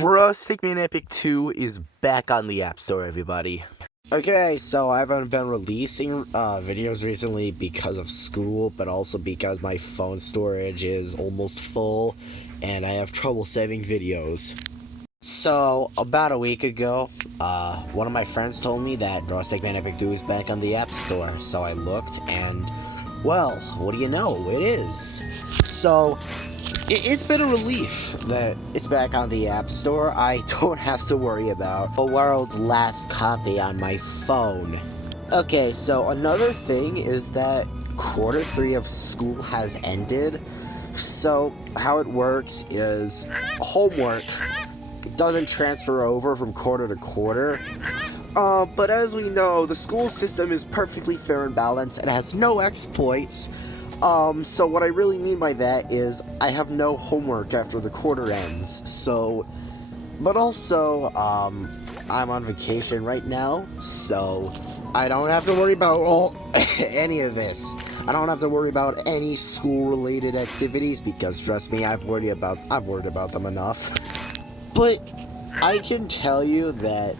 Stickman Epic 2 is back on the App Store, everybody. Okay, so I haven't been releasing videos recently because of school, but also because my phone storage is almost full, and I have trouble saving videos. So, about a week ago, one of my friends told me that Stickman Epic 2 is back on the App Store, so I looked, and, well, what do you know, it is. So, it's been a relief that it's back on the App Store. I don't have to worry about the world's last copy on my phone. Okay, so another thing is that quarter 3 of school has ended. So how it works is homework doesn't transfer over from quarter to quarter. But as we know, the school system is perfectly fair and balanced and has no exploits. So what I really mean by that is I have no homework after the quarter ends, so, but also, I'm on vacation right now, so I don't have to worry about any of this. I don't have to worry about any school-related activities because, trust me, I've worried about them enough. But I can tell you that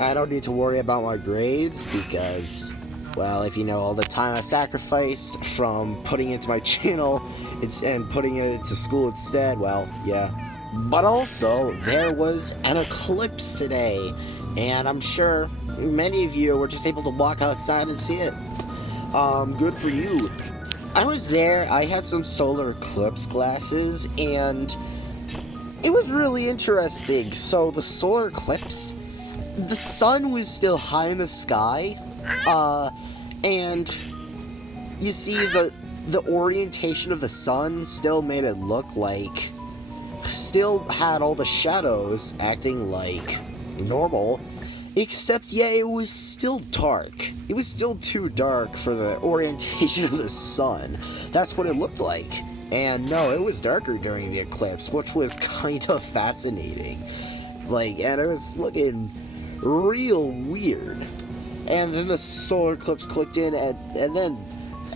I don't need to worry about my grades because, well, if you know all the time I sacrifice from putting it into my channel and putting it into school instead, well, yeah. But also, there was an eclipse today, and I'm sure many of you were just able to walk outside and see it. Good for you. I was there, I had some solar eclipse glasses, and it was really interesting. So the solar eclipse, the sun was still high in the sky, and you see the orientation of the sun still made it look like, still had all the shadows acting like normal, except, yeah, it was still dark. It was still too dark for the orientation of the sun. That's what it looked like. And no, it was darker during the eclipse, which was kind of fascinating. Like, and it was looking real weird. And then the solar eclipse clicked in, and then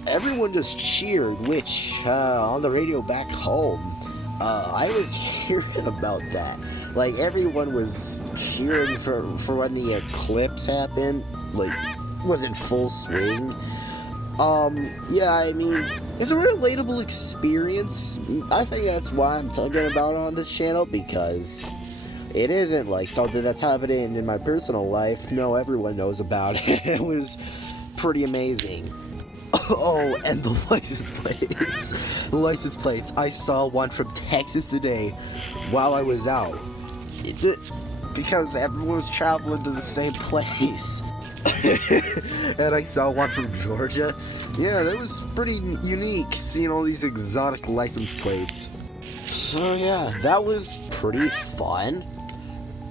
everyone just cheered, which, on the radio back home, I was hearing about that. Like, everyone was cheering for when the eclipse happened, like, was in full swing. Yeah, I mean, it's a relatable experience. I think that's why I'm talking about it on this channel, because it isn't like something that's happening in my personal life. No, everyone knows about it. It was pretty amazing. Oh, and the license plates. The license plates. I saw one from Texas today while I was out. Because everyone was traveling to the same place. And I saw one from Georgia. Yeah, that was pretty unique, seeing all these exotic license plates. So yeah, that was pretty fun.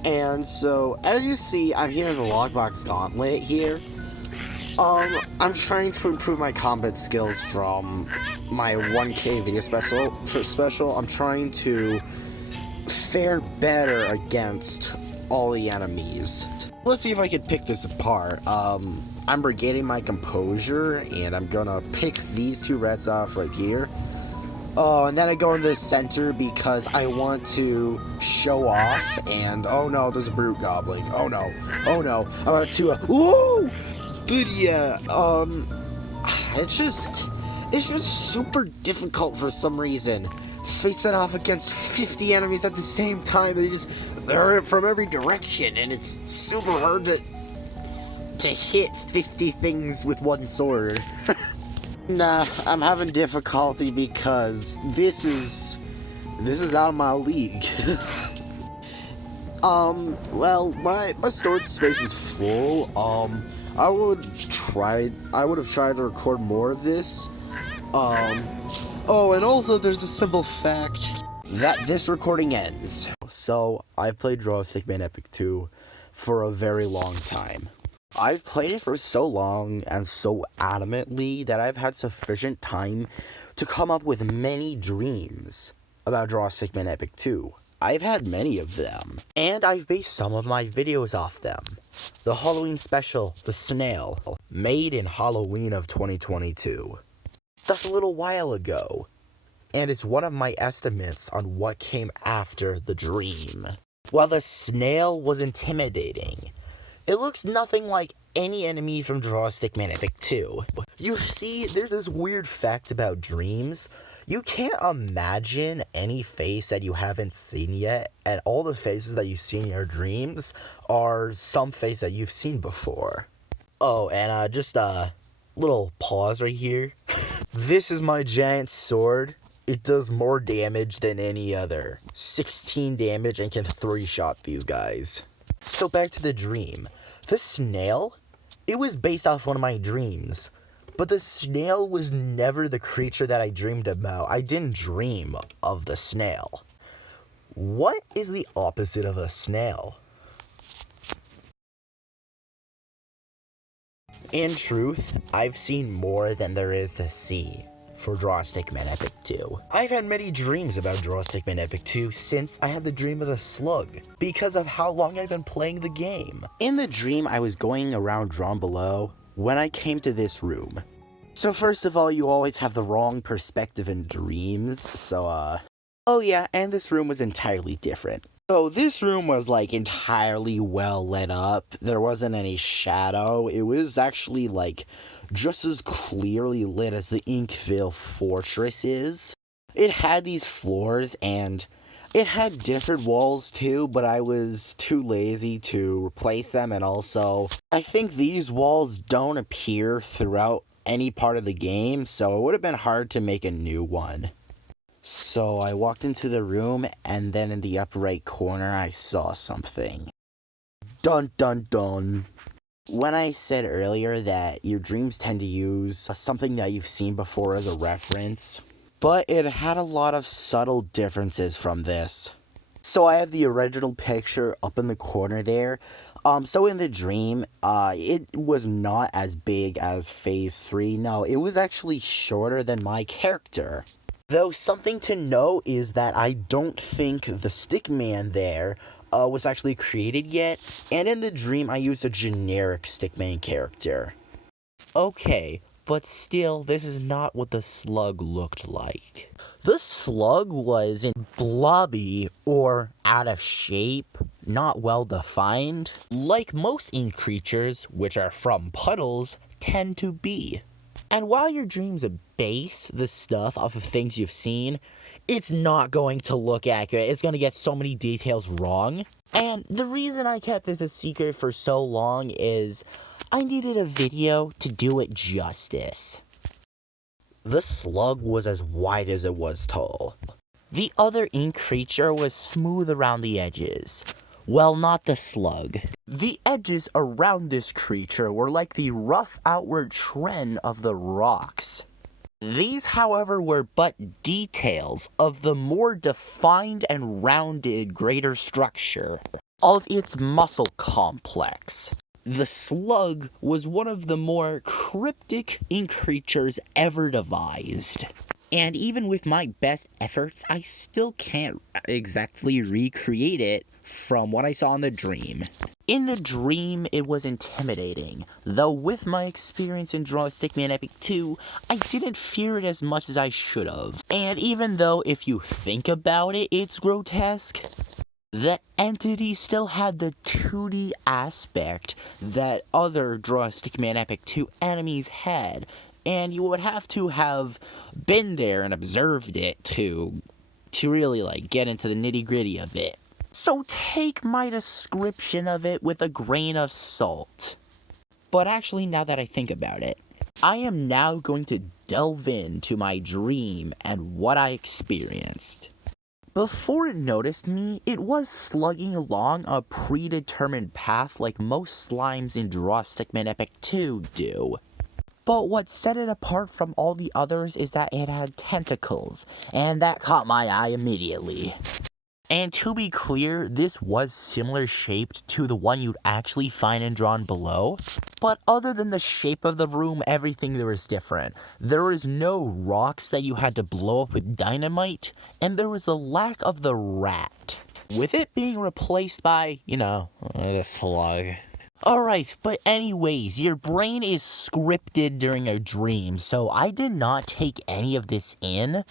And so, as you see, I'm here in the Logbox Gauntlet here. I'm trying to improve my combat skills from my 1K video special. I'm trying to fare better against all the enemies. Let's see if I can pick this apart. I'm regaining my composure, and I'm gonna pick these two reds off right here. Oh, and then I go in the center because I want to show off, and oh no, there's a brute goblin. Oh no, I'm about to, woo! But yeah, it's just super difficult for some reason. Facing off against 50 enemies at the same time, they're from every direction, and it's super hard to hit 50 things with one sword. Nah, I'm having difficulty because this is out of my league. Well, my storage space is full. I would have tried to record more of this. Oh, and also there's a simple fact that this recording ends. So, I've played Stickman Epic 2 for a very long time. I've played it for so long and so adamantly that I've had sufficient time to come up with many dreams about Stickman Epic 2. I've had many of them, and I've based some of my videos off them. The Halloween special, The Snail, made in Halloween of 2022. That's a little while ago, and it's one of my estimates on what came after the dream. while the snail was intimidating. It looks nothing like any enemy from Draw Stick Man Epic 2. You see, there's this weird fact about dreams. You can't imagine any face that you haven't seen yet, and all the faces that you see in your dreams are some face that you've seen before. Oh, and just a little pause right here. This is my giant sword. It does more damage than any other. 16 damage and can 3-shot these guys. So back to the dream. The snail, it was based off one of my dreams. But the snail was never the creature that I dreamed about. I didn't dream of the snail. What is the opposite of a snail? In truth, I've seen more than there is to see for Draw Stick Man Epic 2. I've had many dreams about Draw Stick Man Epic 2 since I had the dream of the Slug, because of how long I've been playing the game. In the dream, I was going around Drawn Below when I came to this room. So first of all, you always have the wrong perspective in dreams, so oh yeah, and this room was entirely different. So this room was like entirely well lit up. There wasn't any shadow. It was actually like just as clearly lit as the Inkville Fortress is. It had these floors and it had different walls too, but I was too lazy to replace them, and also I think these walls don't appear throughout any part of the game, so it would have been hard to make a new one. So I walked into the room, and then in the upper right corner I saw something. Dun dun dun. When I said earlier that your dreams tend to use something that you've seen before as a reference, but it had a lot of subtle differences from this. So I have the original picture up in the corner there. So in the dream, it was not as big as Phase 3. No, it was actually shorter than my character. Though something to note is that I don't think the Stickman there was actually created yet, and in the dream I used a generic Stickman character. Okay, but still, this is not what the Slug looked like. The Slug was blobby or out of shape, not well defined, like most ink creatures, which are from puddles, tend to be. And while your dreams base the stuff off of things you've seen, it's not going to look accurate. It's going to get so many details wrong. And the reason I kept this a secret for so long is I needed a video to do it justice. The Slug was as wide as it was tall. The other ink creature was smooth around the edges. Well, not the Slug. The edges around this creature were like the rough outward trend of the rocks. These, however, were but details of the more defined and rounded greater structure of its muscle complex. The Slug was one of the more cryptic ink creatures ever devised. And even with my best efforts, I still can't exactly recreate it from what I saw in the dream. In the dream, it was intimidating, though with my experience in Draw Stick Man Epic 2, I didn't fear it as much as I should have. And even though if you think about it, it's grotesque, the entity still had the 2D aspect that other Draw Stick Man Epic 2 enemies had, and you would have to have been there and observed it to really get into the nitty-gritty of it. So take my description of it with a grain of salt. But actually, now that I think about it, I am now going to delve into my dream and what I experienced. Before it noticed me, it was slugging along a predetermined path like most slimes in Draw Stick Man Epic 2 do. But what set it apart from all the others is that it had tentacles, and that caught my eye immediately. And to be clear, this was similar shaped to the one you'd actually find in Drawn Below, but other than the shape of the room, everything there was different. There was no rocks that you had to blow up with dynamite, and there was a lack of the rat, with it being replaced by, the Slug. Alright, but anyways, your brain is scripted during a dream, so I did not take any of this in.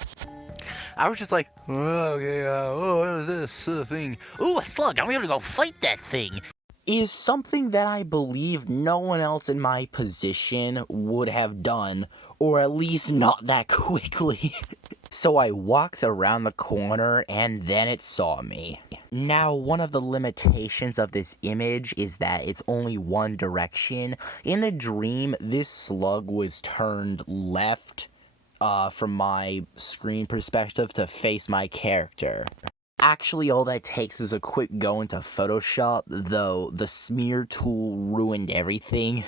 I was just like, oh, okay, what is this thing? Ooh, a slug, I'm gonna go fight that thing. Is something that I believe no one else in my position would have done, or at least not that quickly. So I walked around the corner and then it saw me. Now, one of the limitations of this image is that it's only one direction. In the dream, this slug was turned left from my screen perspective to face my character. Actually, all that takes is a quick go into Photoshop, though the smear tool ruined everything.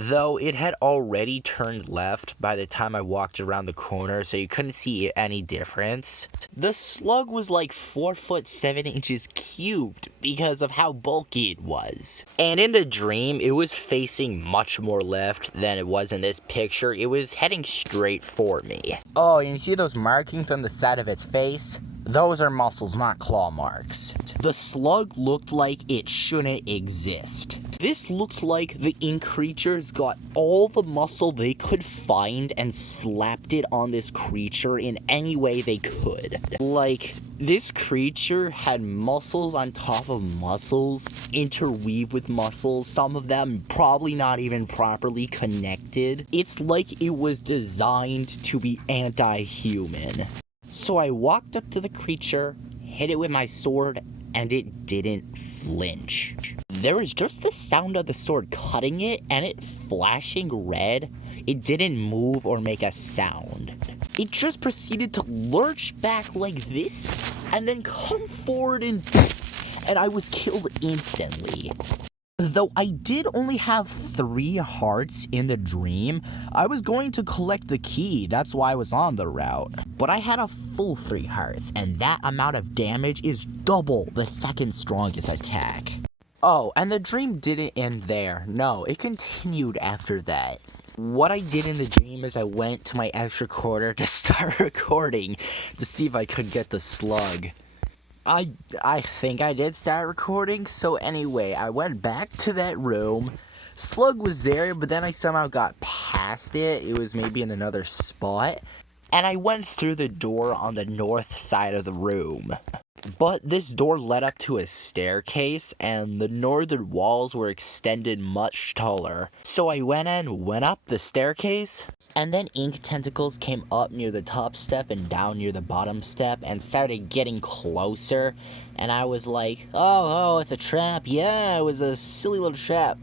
Though it had already turned left by the time I walked around the corner, so you couldn't see any difference. The slug was like 4 foot 7 inches cubed because of how bulky it was. And in the dream, it was facing much more left than it was in this picture. It was heading straight for me. Oh, and you see those markings on the side of its face? Those are muscles, not claw marks. The slug looked like it shouldn't exist. This looked like the ink creatures got all the muscle they could find and slapped it on this creature in any way they could. Like, this creature had muscles on top of muscles, interweave with muscles, some of them probably not even properly connected. It's like it was designed to be anti-human. So I walked up to the creature, hit it with my sword, and it didn't flinch. There was just the sound of the sword cutting it and it flashing red. It didn't move or make a sound. It just proceeded to lurch back like this and then come forward and I was killed instantly. Though I did only have 3 hearts in the dream, I was going to collect the key, that's why I was on the route. But I had a full 3 hearts, and that amount of damage is double the second strongest attack. Oh, and the dream didn't end there. No, it continued after that. What I did in the dream is I went to my X recorder to start recording to see if I could get the slug. I think I did start recording, so anyway, I went back to that room. Slug was there, but then I somehow got past it. It was maybe in another spot. And I went through the door on the north side of the room. But this door led up to a staircase, and the northern walls were extended much taller. So I went up the staircase, and then ink tentacles came up near the top step and down near the bottom step and started getting closer. And I was like, oh, it's a trap. Yeah, it was a silly little trap.